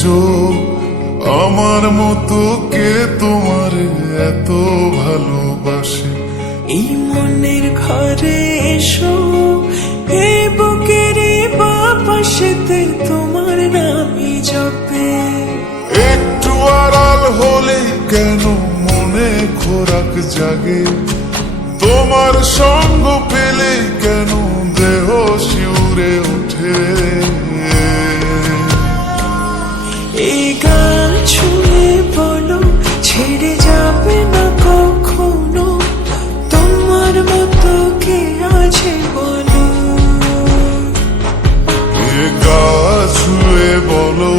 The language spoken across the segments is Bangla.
চোখ, আমার মতো কে তোমার এত ভালোবাসে। এই মনের ঘরে এসো, এই বুকের বাপাশেতে তোমার নামই জপে। একটু আড়াল হলে কেন মনে খোরাক জাগে, তোমার সঙ্গ পেলে কেন দেহ শিউরে ওঠে। এই গান শুনে বলো ছেড়ে যাবে না কখনো, তোমার মতো কে আছে বলো। এ গা ছুঁয়ে বলো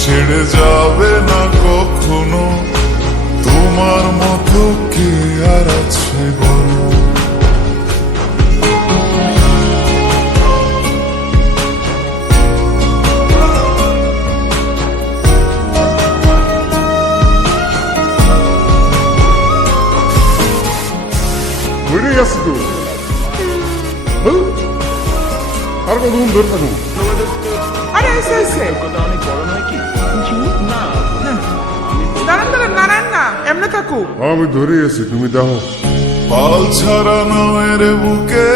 ছেড়ে যাবে না কখনো, তোমার মতো কে আর আছে বলো। বেড়ে গেছে তো, আর কতক্ষণ ধরে থাকবো? আরে এসে এসে দাঁড়ান দাঁড়ান নারায়ণ না এমনি থাকু। আমি ধরে আছি, তুমি দেখো। পাল ছাড়া নামের বুকে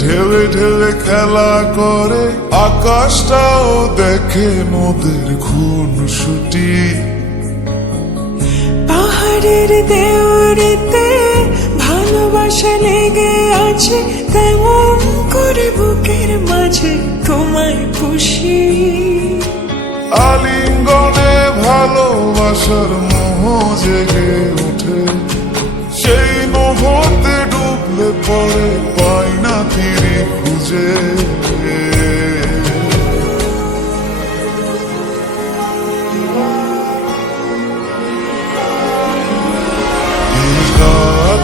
ঢেউে ঢেউে খেলা করে, আকাশটাও দেখে মোদের খুনসুটি। পাহাড়ের দেউড়িতে ভালোবাসা লেগে আছে, তেমন করে বুকের মাঝে তোমায় খুশি। আলিঙ্গনে ভালোবাসার মোহ জেগে ওঠে, সেই মোহতে ডুবলে পরে পাই না তীরে খুঁজে।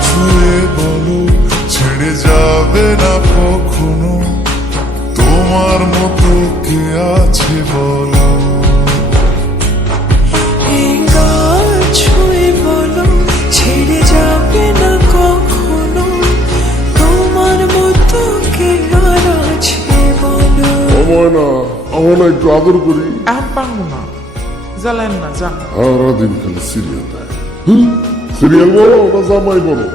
ছুঁয়ে বলো ছেড়ে যাবে না কখনো, তোমার মতো কে আছে বলো। এই গান ছুঁয়ে বলো ছেড়ে যাবে না কখনো, তোমার মতো কে আর আছে বলো। আমার না একটু আদর করি। এখন পারবো না, জ্বালেন না যান। সারাদিন খালি সিরিয়াল দেয়। সিরিয়াল বলো না জামাই বলো,